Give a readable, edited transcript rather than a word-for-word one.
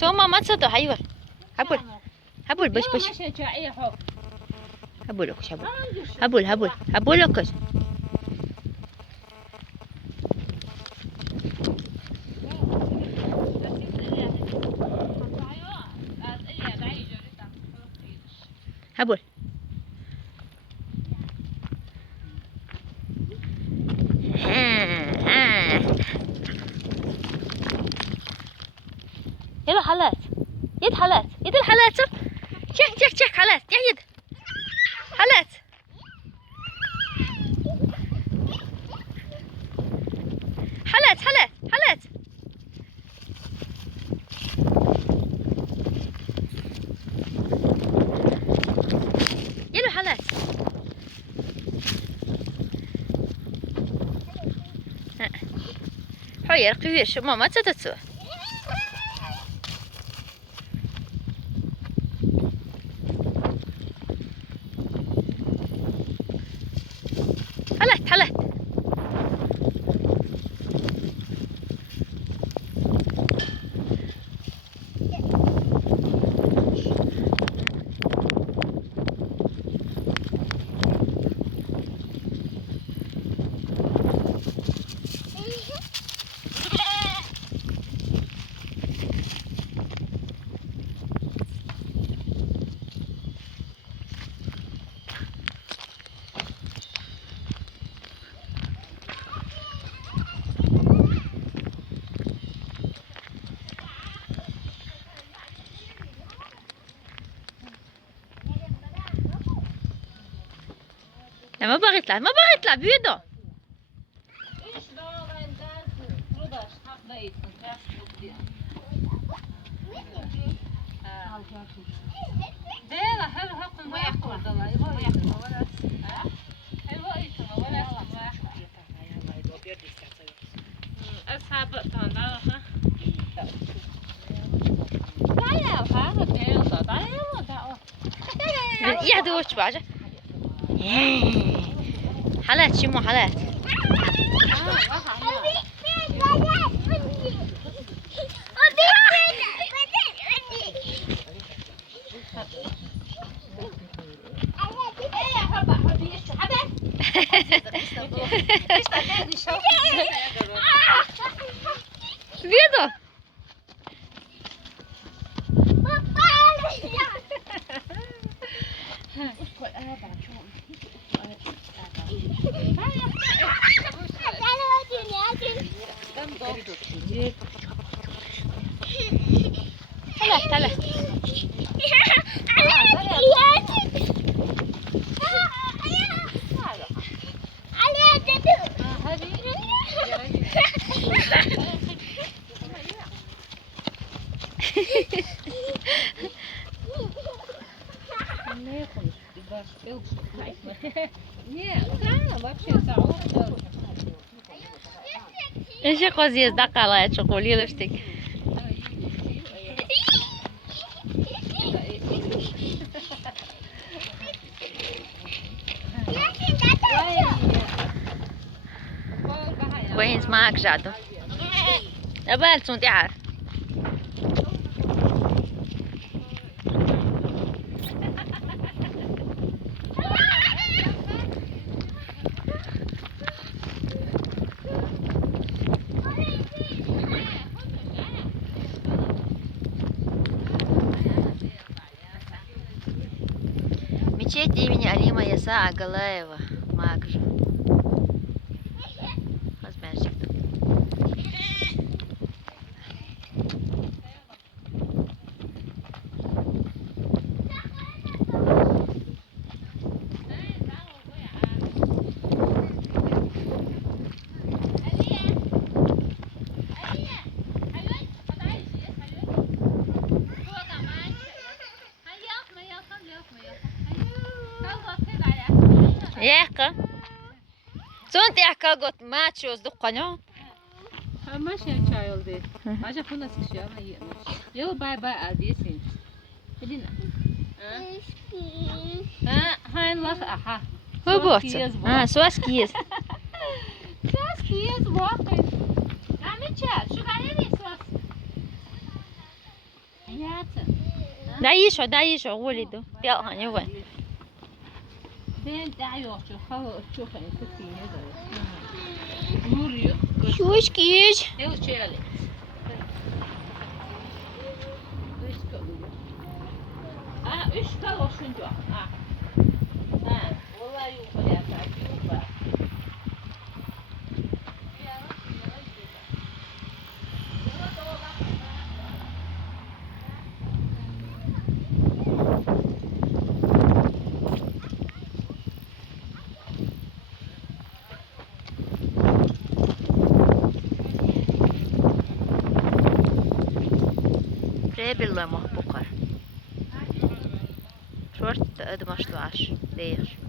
شو ماما تصدق حيوان هبول بش هبولكش هبولكش هبول يلا حالات يد حالات يد الحالات شك حالات يد حالات حالات يلا حالات حير قوية شو ماما تتسوى حالات لا ما باغي يطلع بيدو يهدوا وش باجة حالات شمو حالات بيضة هلا ايش قصدي يصدق على شغولي لفتك وين معك جادو أبال تون تعرف Мечеть имени Алима Яса Агалаева, МакIажара. Iahar. Sunt Iahar got machos do canhão. Mas é child de. Mas já foi na sexta aí. Eu bye assim. Edina. Hein was aha. Robot. Só as quias. Só as quias voltam. Ah, me tchau. Jogar ele só. دعيشه ولده يلا هني وين بين دعيو شو خلينا نسوي هذا نوريو شوش كيش ايش شيء ايش كلو شنجو والله يوم يا يوم بالله ما بقر شورت قد ما 12 دير